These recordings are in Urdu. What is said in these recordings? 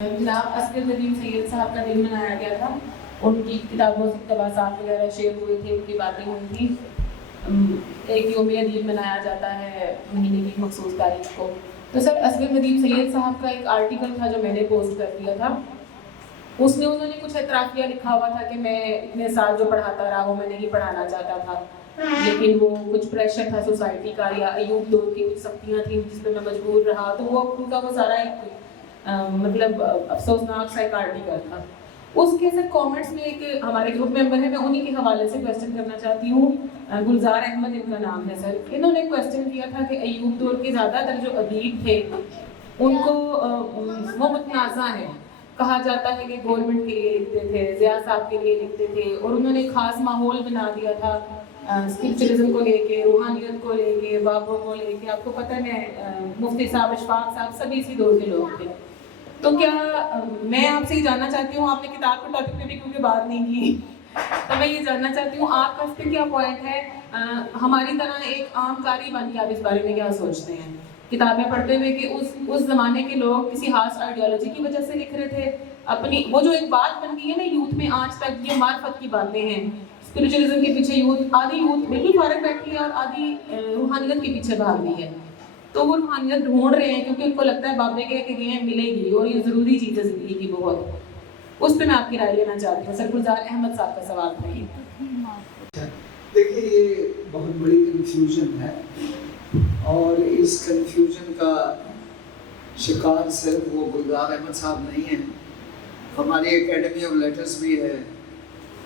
جناب اسکر ندیم سید صاحب کا دن منایا گیا تھا. ان کی کتابوں سے اقتباسات وغیرہ شیئر ہوئے تھے, ان کی باتیں ہوئی تھیں. ایک یوم ادیب منایا جاتا ہے مہینے کی مخصوص تاریخ کو. تو سر اسکر ندیم سید صاحب کا ایک آرٹیکل تھا جو میں نے پوسٹ کر دیا تھا. اس میں انہوں نے کچھ اعترافیہ لکھا ہوا تھا کہ میں اتنے سال جو پڑھاتا رہا ہوں میں نہیں پڑھانا چاہتا تھا, لیکن وہ کچھ پریشر تھا سوسائٹی کا یا ایوب دور کی کچھ سختیاں تھیں جس پہ میں مجبور رہا. تو وہ ان کا وہ سارا ایک مطلب افسوسناک سا ایک آرٹیکل تھا. اس کے سر کامنٹس میں ایک ہمارے گروپ ممبر ہیں, میں انہی کے حوالے سے کویسچن کرنا چاہتی ہوں. گلزار احمد ان کا نام ہے سر. انہوں نے کویسچن کیا تھا کہ ایوب دور کے زیادہ تر جو ادیب تھے ان کو وہ متنازع ہیں. کہا جاتا ہے کہ گورنمنٹ کے لیے لکھتے تھے, ضیاء صاحب کے لیے لکھتے تھے, اور انہوں نے خاص ماحول بنا دیا تھا اسپرچولیزم کو لے کے, روحانیت کو لے کے, بابوں کو لے کے. آپ کو پتہ ہے مفتی صاحب, اشفاق صاحب سبھی اسی دور کے لوگ تھے. تو کیا میں آپ سے یہ جاننا چاہتی ہوں, آپ نے کتاب کے ٹاپک پہ بھی کیونکہ بات نہیں کی, تو میں یہ جاننا چاہتی ہوں آپ کا اس پہ کیا پوائنٹ ہے. ہماری طرح ایک عام قاری بن کے آپ اس بارے میں کیا سوچتے ہیں کتابیں پڑھتے ہوئے کہ اس زمانے کے لوگ کسی خاص آئیڈیالوجی کی وجہ سے لکھ رہے تھے اپنی, وہ جو ایک بات بن گئی ہے نا یوتھ میں آج تک, یہ معرفت کی باتیں ہیں, اسپرچولیزم کے پیچھے یوتھ, آدھی یوتھ بالکل فارغ بیٹھی ہے اور آدھی روحانیت کے پیچھے بھاگ رہی ہے. تو وہ روحانیت ڈھونڈ رہے ہیں کیونکہ ان کو لگتا ہے بابے کہہ کے گئے ہیں ملے گی, اور یہ ضروری چیز ہے زندگی کی بہت. اس پہ میں آپ کی رائے لینا چاہتی ہوں. سر گلزار احمد صاحب کا سوال تھا یہ. دیکھیے یہ بہت بڑی کنفیوژن ہے, اور اس کنفیوژن کا شکار صرف وہ گلزار احمد صاحب نہیں ہیں. ہماری اکیڈمی آف لیٹرز بھی ہے,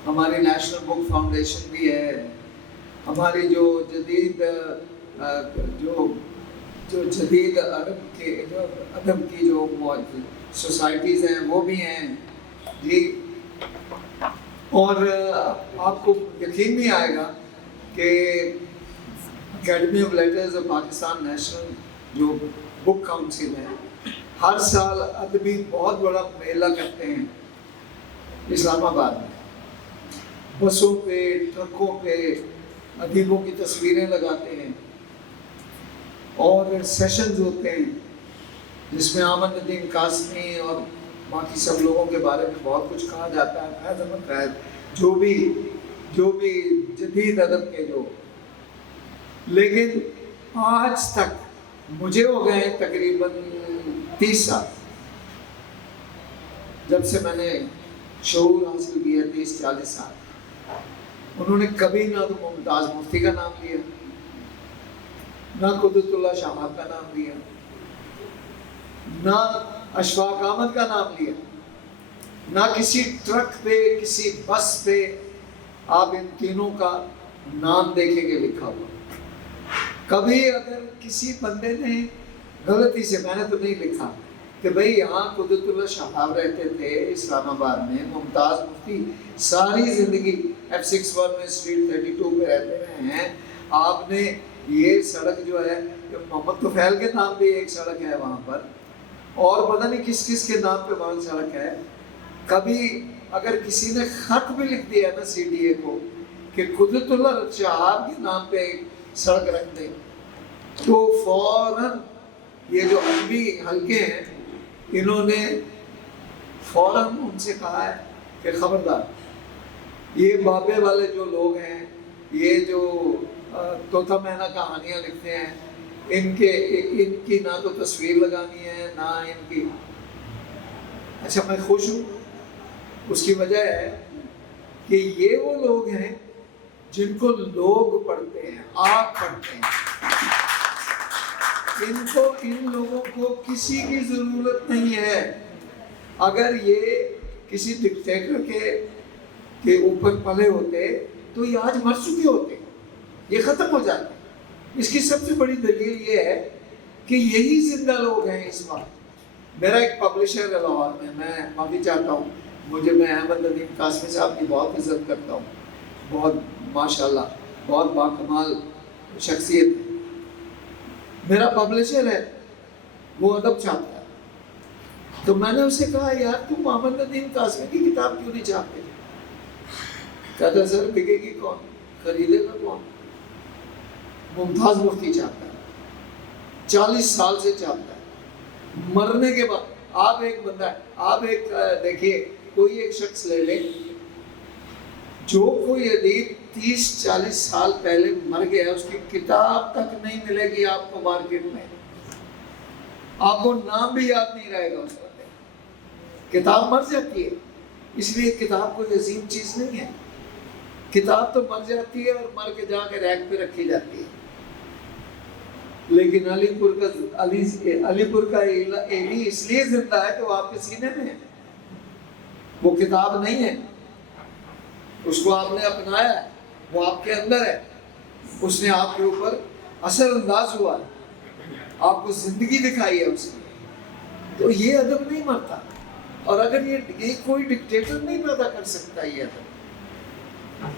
ہماری نیشنل بک فاؤنڈیشن بھی ہے, ہماری جو جدید جدید ادب کی جو سوسائٹیز ہیں وہ بھی ہیں جی. اور آپ کو یقین نہیں آئے گا کہ اکیڈمی آف لیٹرز اور پاکستان نیشنل جو بک کاؤنسل ہے ہر سال ادبی بہت بڑا میلہ کرتے ہیں اسلام آباد میں. بسوں پہ, ٹرکوں پہ ادیبوں کی تصویریں لگاتے ہیں, اور سیشنز ہوتے ہیں جس میں احمد ندیم قاسمی اور باقی سب لوگوں کے بارے میں بہت کچھ کہا جاتا ہے. فیض احمد فیض, جو بھی جدید ادب کے جو. لیکن آج تک مجھے ہو گئے تقریباً 30 سال جب سے میں نے شعور حاصل کیا, 30-40 سال. انہوں نے کبھی نہ تو ممتاز مفتی کا نام لیا, نہ قدرت اللہ شامات کا نام لیا, نہ اشفاق احمد کا نام لیا, نہ کسی ٹرک پہ, کسی بس پہ آپ ان تینوں کا نام دیکھیں گے لکھا ہوا. کبھی اگر کسی بندے نے غلطی سے, میں نے تو نہیں لکھا کہ بھئی یہاں قدرت اللہ شامات رہتے تھے اسلام آباد میں, ممتاز مفتی ساری زندگی F61 میں اسٹریٹ 32 پہ رہتے رہے ہیں, آپ نے یہ سڑک جو ہے محمد طفیل کے نام پہ ایک سڑک ہے وہاں پر, اور پتہ نہیں کس کس کے نام پہ وہاں سڑک ہے. کبھی اگر کسی نے خط بھی لکھ دیا نا CDA کو کہ قدرت اللہ شہاب کے نام پہ ایک سڑک رکھ دیں, تو فوراً یہ جو ادبی حلقے ہیں انہوں نے فوراً ان سے کہا ہے کہ خبردار, یہ بابے والے جو لوگ ہیں, یہ جو طوطا مینا کہانیاں لکھتے ہیں, ان کی نہ تو تصویر لگانی ہے نہ ان کی. اچھا میں خوش ہوں, اس کی وجہ ہے کہ یہ وہ لوگ ہیں جن کو لوگ پڑھتے ہیں, آپ پڑھتے ہیں. ان لوگوں کو کسی کی ضرورت نہیں ہے. اگر یہ کسی ڈکٹیٹر کے اوپر پلے ہوتے تو یہ آج مر چکے ہوتے, یہ ختم ہو جاتے. اس کی سب سے بڑی دلیل یہ ہے کہ یہی زندہ لوگ ہیں اس وقت. میرا ایک پبلشر ہے لاہور میں معافی چاہتا ہوں, میں احمد ندیم قاسمی صاحب کی بہت عزت کرتا ہوں, بہت ماشاءاللہ بہت باکمال شخصیت ہے. میرا پبلشر ہے, وہ ادب چھاپتا ہے. تو میں نے اسے کہا یار تم احمد ندیم قاسمی کی کتاب کیوں نہیں چھاپتے؟ کہتا سر بکے گی کون, خریدے گا کون؟ ممتاز مفتی چھاپتا ہے, 40 سال سے چھاپتا ہے. مرنے کے بعد آپ ایک بندہ ہے، آپ ایک دیکھیے کوئی ایک شخص لے لیں جو کوئی ادیب 30-40 سال پہلے مر گیا، اس کی کتاب تک نہیں ملے گی آپ کو مارکیٹ میں، آپ کو نام بھی یاد نہیں رہے گا اس بندے، کتاب مر جاتی ہے. اس لیے کتاب کوئی عظیم چیز نہیں ہے، کتاب تو مر جاتی ہے اور مر کے جا کے ریک پہ رکھی جاتی ہے. لیکن علی پور کا ایلی اس لیے زندہ ہے کہ وہ آپ کے سینے میں ہے، وہ کتاب نہیں ہے، اس کو آپ نے اپنایا ہے، وہ آپ کے اندر ہے، اس نے آپ کے اوپر اثر انداز ہوا ہے، آپ کو زندگی دکھائی ہے اس نے. تو یہ ادب نہیں مرتا. اور اگر یہ کوئی ڈکٹیٹر نہیں پیدا کر سکتا یہ ادب،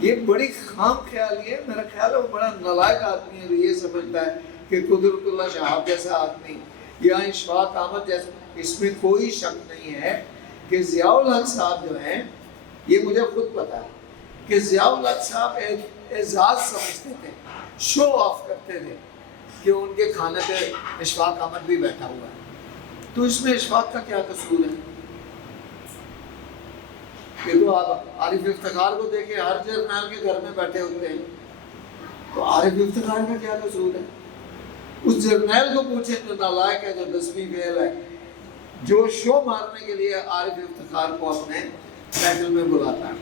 یہ بڑی خام خیالی ہے. میرا خیال ہے وہ بڑا نالائق آدمی ہے جو یہ سمجھتا ہے کہ قدرت اللہ شہاب جیسا آدمی یا اشفاق احمد جیسا. اس میں کوئی شک نہیں ہے کہ ضیاء الحق صاحب جو ہیں، یہ مجھے خود پتا ہے کہ ضیاء الحق صاحب اعزاز سمجھتے تھے، شو آف کرتے تھے کہ ان کے کھانے پہ اشفاق احمد بھی بیٹھا ہوا ہے. تو اس میں اشفاق کا کیا قصور ہے؟ یہ تو آپ عارف افتخار کو دیکھیں، ہر جرنیل کے گھر میں بیٹھے ہوتے ہیں، تو عارف افتخار کا کیا قصور ہے؟ اس جرنیل کو پوچھیں جو نالائق ہے، جو 10ویں فیل ہے، جو شو مارنے کے لیے عارف افتخار کو اپنے محفل میں بلاتا ہے.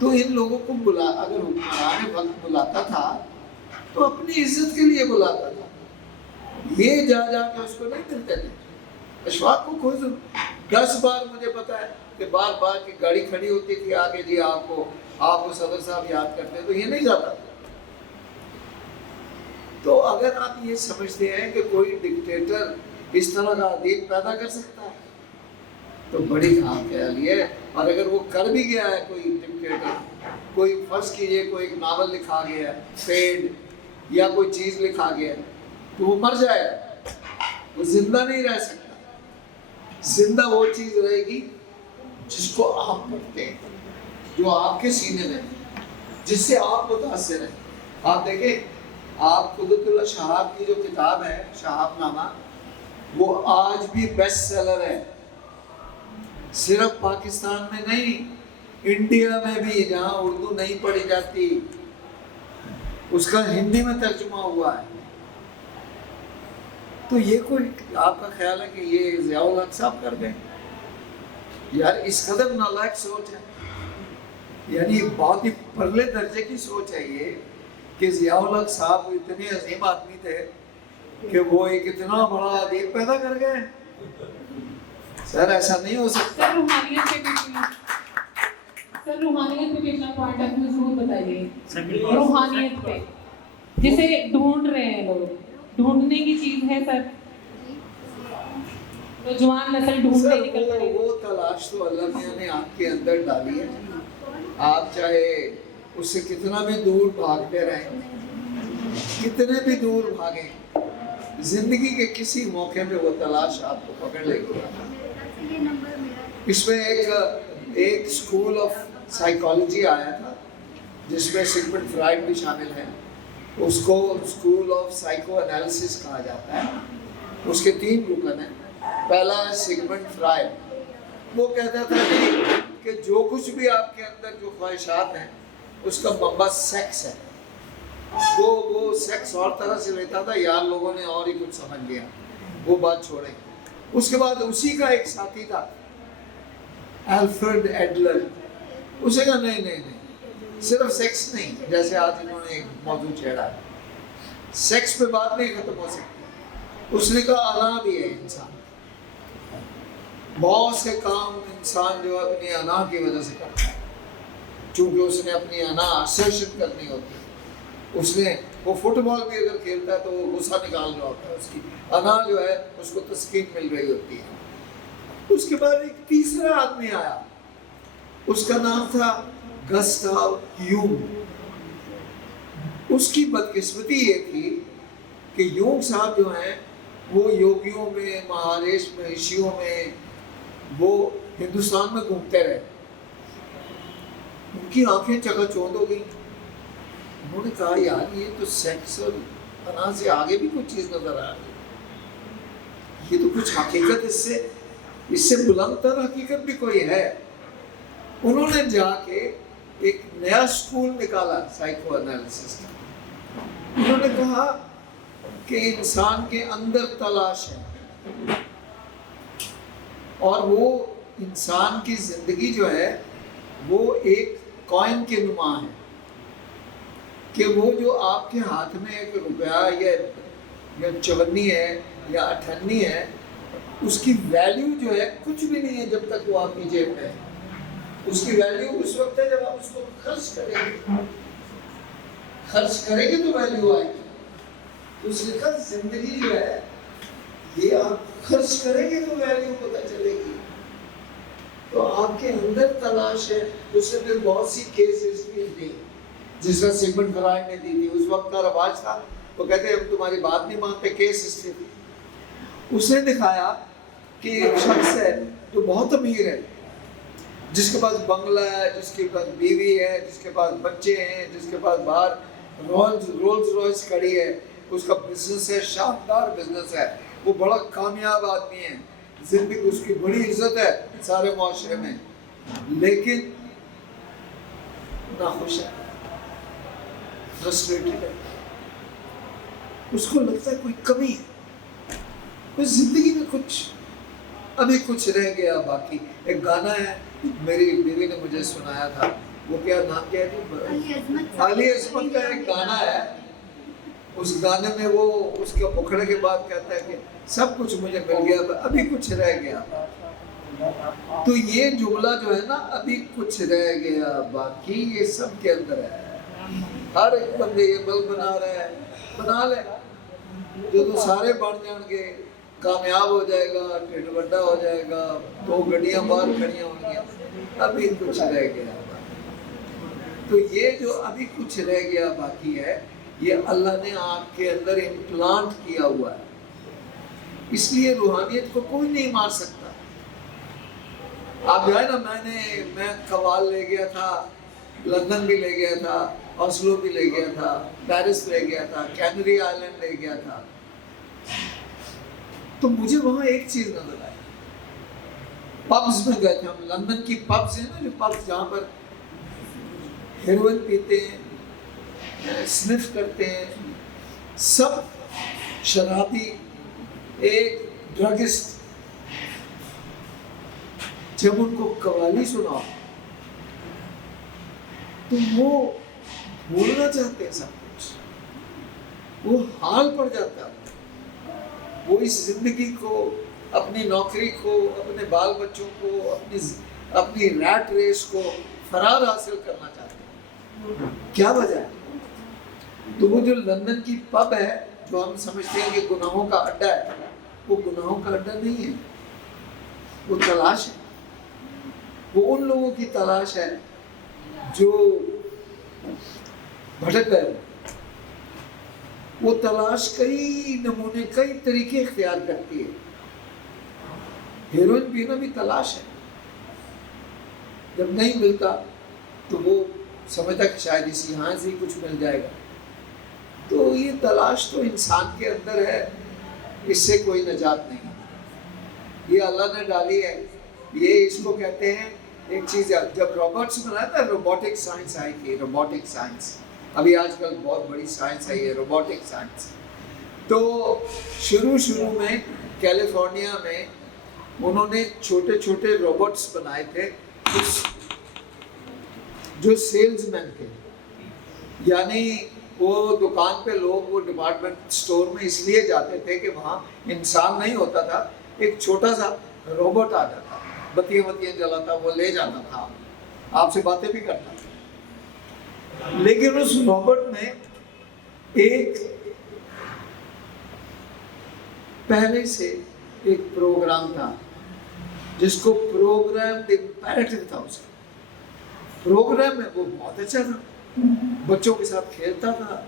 تو ان لوگوں کو اگر حکمران وقت بلاتا تھا تو اپنی عزت کے لیے بلاتا تھا، یہ جا کے اس کو نہیں ملتے تھے. اشفاق کو کوئی 10 بار مجھے پتا ہے کہ بار بار کی گاڑی کھڑی ہوتی تھی آگے، جی آپ کو صدر صاحب یاد کرتے ہیں، تو یہ نہیں جاتا. تو اگر آپ یہ سمجھتے ہیں کہ کوئی ڈکٹیٹر اس طرح کا ادیب پیدا کر سکتا ہے تو بڑی خام خیالی ہے. اور اگر وہ کر بھی گیا ہے کوئی ڈکٹیٹر، کوئی فرض کیجئے کوئی ایک ناول لکھا گیا ہے، فیڈ یا کوئی چیز لکھا گیا ہے، تو وہ مر جائے گا، وہ زندہ نہیں رہ سکتا. زندہ وہ چیز رہے گی جس کو آپ پڑھتے ہیں، جو آپ کے سینے میں، جس سے آپ متاثر ہیں. آپ دیکھیں، آپ قدرت اللہ شہاب کی جو کتاب ہے شہاب نامہ، وہ آج بھی بیسٹ سیلر ہے. صرف پاکستان میں نہیں، انڈیا میں بھی، جہاں اردو نہیں پڑھی جاتی، اس کا ہندی میں ترجمہ ہوا ہے. تو یہ کوئی آپ کا خیال ہے کہ یہ ضیاء الحق صاحب کر گئے؟ یار اس قدر نالائق سوچ ہے، یعنی بہت ہی پرلے درجے کی سوچ ہے یہ کہ ضیاء الحق صاحب اتنے عظیم آدمی تھے کہ وہ ایک اتنا بڑا ادیب پیدا کر گئے. سر ایسا نہیں ہو سکتا. سر روحانیت پہ بھی اپنا پوائنٹ آف ویو ضرور بتائیے. روحانیت پہ جسے ڈھونڈ رہے ہیں لوگ، ڈھونڈنے کی چیز ہے سر، نوجوان نسل ڈھونڈنے نکل پڑی. وہ تلاش تو اللہ میاں نے آپ کے اندر ڈالی ہے. آپ چاہے اس سے کتنا بھی دور بھاگتے رہیں، کتنے بھی دور بھاگیں، زندگی کے کسی موقع پہ وہ تلاش آپ کو پکڑ لے گی. اس میں ایک اسکول آف سائیکالوجی آیا تھا جس میں سگمنڈ فرائڈ بھی شامل ہے. اس کو اسکول آف سائیکو انالیسس کہا جاتا ہے. اس کے 3 رکن ہیں. پہلا ہے سگمنڈ فرائڈ، وہ کہتا تھا کہ جو کچھ بھی آپ کے اندر جو خواہشات ہیں اس کا منبع سیکس ہے. وہ سیکس اور طرح سے لیتا تھا، یار لوگوں نے اور ہی کچھ سمجھ لیا، وہ بات چھوڑیں. اس کے بعد اسی کا ایک ساتھی تھا الفریڈ ایڈلر، اسے کہا نہیں صرف سیکس نہیں، جیسے آج انہوں نے ایک موضوع چھیڑا ہے، سیکس پہ بات نہیں ختم ہو سکتی. اس نے کہا انا بھی ہے انسان. بہت سے کام انسان جو اپنی انا کی وجہ سے کرتا ہے، چونکہ اس نے اپنی انا اسرشن کرنی ہوتی ہے. اس نے وہ فٹ بال بھی اگر کھیلتا ہے تو وہ غصہ نکال رہا ہوتا ہے، اس کی انا جو ہے اس کو تسکین مل رہی ہوتی ہے. اس کے بعد ایک تیسرا آدمی آیا، اس کا نام تھا گسٹاو یونگ. اس کی بدقسمتی یہ تھی کہ یونگ صاحب جو ہیں وہ یوگیوں میں، مہارش مہیشیوں میں، وہ ہندوستان میں گھومتے رہے. ان کی آنکھیں چکا چوند ہو گئی. انہوں نے کہا یار یہ تو سیکس اور انا سے آگے بھی کچھ چیز نظر آ رہی ہے. یہ تو کچھ حقیقت اس سے بلند تر حقیقت بھی کوئی ہے. انہوں نے جا کے ایک نیا سکول نکالا سائیکو انالیسس کا. انہوں نے کہا کہ انسان کے اندر تلاش ہے، اور وہ انسان کی زندگی جو ہے وہ ایک کوئن کے نما ہے، کہ وہ جو آپ کے ہاتھ میں ایک روپیہ یا چونی ہے یا اٹھنی ہے، اس کی ویلیو جو ہے کچھ بھی نہیں ہے جب تک وہ آپ کی جیب میں ہے. اس کی ویلیو اس وقت ہے جب آپ اس کو خرچ کریں گے. خرچ کریں گے تو ویلیو آئے گی. تو اس لیے کہ زندگی جو ہے یہ آپ خرچ کریں گے تو ویلیو پتہ چلے گی. تو آپ کے اندر تلاش ہے. اس سے پھر بہت سی کیس ہسٹریز دی جس طرح سیگمنڈ فرائڈ نے دی تھی. اس وقت کا رواج تھا، وہ کہتے ہیں ہم تمہاری بات نہیں مانتے. کیس ہسٹری تھی. اس نے دکھایا کہ ایک شخص ہے جو بہت امیر ہے، جس کے پاس بنگلہ ہے، جس کے پاس بیوی ہے، جس کے پاس بچے ہیں، جس کے پاس باہر رولز رائس کھڑی ہے، اس کا بزنس ہے، شاندار بزنس ہے، وہ بڑا کامیاب آدمی ہے، زندگی اس کی بڑی عزت ہے سارے معاشرے میں، لیکن ناخوش ہے، فرسٹریٹڈ ہے. اس کو لگتا ہے کوئی کمی ہے، کوئی زندگی میں ابھی کچھ رہ گیا باقی. ایک گانا ہے میری بیوی نے مجھے سنایا تھا، وہ کیا نام کیا ہے، علی عصمت کا ایک گانا ہے. اس گانے میں وہ اس کے پکڑے کے بعد کہتا ہے کہ سب کچھ مجھے مل گیا، ابھی کچھ رہ گیا. تو یہ جملہ جو ہے نا، ابھی کچھ رہ گیا باقی، یہ سب کے اندر ہے. ہر ایک بندے یہ بلب بنا رہے ہیں، بنا لے. جو تو سارے بن جان گے، کامیاب ہو جائے گا، ٹھیٹ بڈا ہو جائے گا، 2 گڈیاں باہر کھڑیاں ہوں گی. ابھی کچھ رہ گیا. تو یہ جو ابھی کچھ رہ گیا باقی ہے، یہ اللہ نے آپ کے اندر امپلانٹ کیا ہوا ہے. اس لیے روحانیت کو کوئی نہیں مار سکتا. آپ جو ہے نا، میں قوال لے گیا تھا، لندن بھی لے گیا تھا، آسلو بھی لے گیا تھا، پیرس لے گیا تھا، کینری آئلینڈ لے گیا تھا. تو مجھے وہاں ایک چیز نظر آئی. پبز میں گئے تھے ہم. لندن کی پبز ہیں نا، جو پبز جہاں پر ہیروئن پیتے ہیں، سنف کرتے ہیں، سب شرابی، ایک ڈرگسٹ. جب ان کو قوالی سنا تو وہ بھولنا چاہتے ہیں سب کچھ. وہ حال پڑ جاتا ہے. وہ اس زندگی کو، اپنی نوکری کو، اپنے بال بچوں کو، اپنی ریٹ ریس کو فرار حاصل کرنا چاہتے ہیں. کیا وجہ ہے؟ تو وہ جو لندن کی پب ہے، جو ہم سمجھتے ہیں کہ گناہوں کا اڈا ہے، وہ گناہوں کا اڈا نہیں ہے. وہ تلاش ہے. وہ ان لوگوں کی تلاش ہے جو بھٹک گئے. وہ تلاش کئی نمونے، کئی طریقے اختیار کرتی ہے. ہیروئن پینا بھی تلاش ہے. جب نہیں ملتا تو وہ سمجھتا کہ شاید یہاں سے کچھ مل جائے گا. تو یہ تلاش تو انسان کے اندر ہے، اس سے کوئی نجات نہیں. یہ اللہ نے ڈالی ہے. یہ اس کو کہتے ہیں ایک چیز. جب روبوٹس بنایا تھا، روبوٹک سائنس آئی تھی. روبوٹک سائنس ابھی آج کل بہت بڑی سائنس ہے یہ روبوٹک سائنس. تو شروع میں کیلیفورنیا میں انہوں نے چھوٹے چھوٹے روبوٹس بنائے تھے جو سیلز مین تھے. یعنی وہ دکان پہ لوگ وہ ڈپارٹمنٹ سٹور میں اس لیے جاتے تھے کہ وہاں انسان نہیں ہوتا تھا، ایک چھوٹا سا روبوٹ آ جاتا، بتیاں جلاتا، وہ لے جاتا تھا، آپ سے باتیں بھی کرتا تھا. لیکن اس روبوٹ میں ایک پہلے سے ایک پروگرام تھا جس کو پروگرام امپیریٹو تھا. اس کا پروگرام ہے وہ بہت اچھا تھا. بچوں کے ساتھ کھیلتا تھا،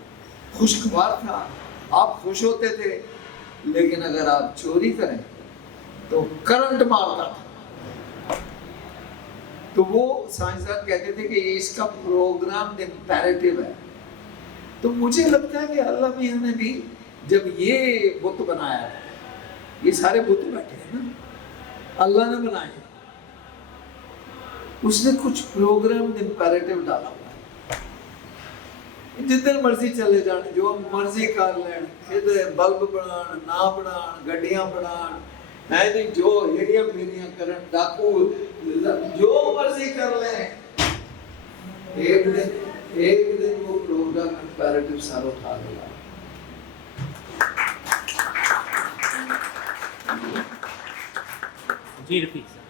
خوشگوار تھا، آپ خوش ہوتے تھے. لیکن اگر آپ چوری کریں تو کرنٹ مارتا تھا. تو وہ سائنسدان کہتے تھے کہ یہ اس کا پروگرام امپیریٹو ہے. تو مجھے لگتا ہے کہ اللہ میاں نے بھی جب یہ بت بنایا یہ سارے بت بیٹھے ہیں نا، اللہ نے بنائے، اس نے کچھ پروگرام امپیریٹو ڈالا ہوا ہے، جدھر مرضی چلے جان، جو مرضی کر لین، ادھر بلب بنان نہ بنان، گڈیاں بنان، ہے نہیں جو ہیڑیاں پھیریاں کرن، ڈاکو جو مرضی کر لیں، ایک دن وہ پروگرام امپیریٹو سارا اٹھا لیا۔ جی رفیق صاحب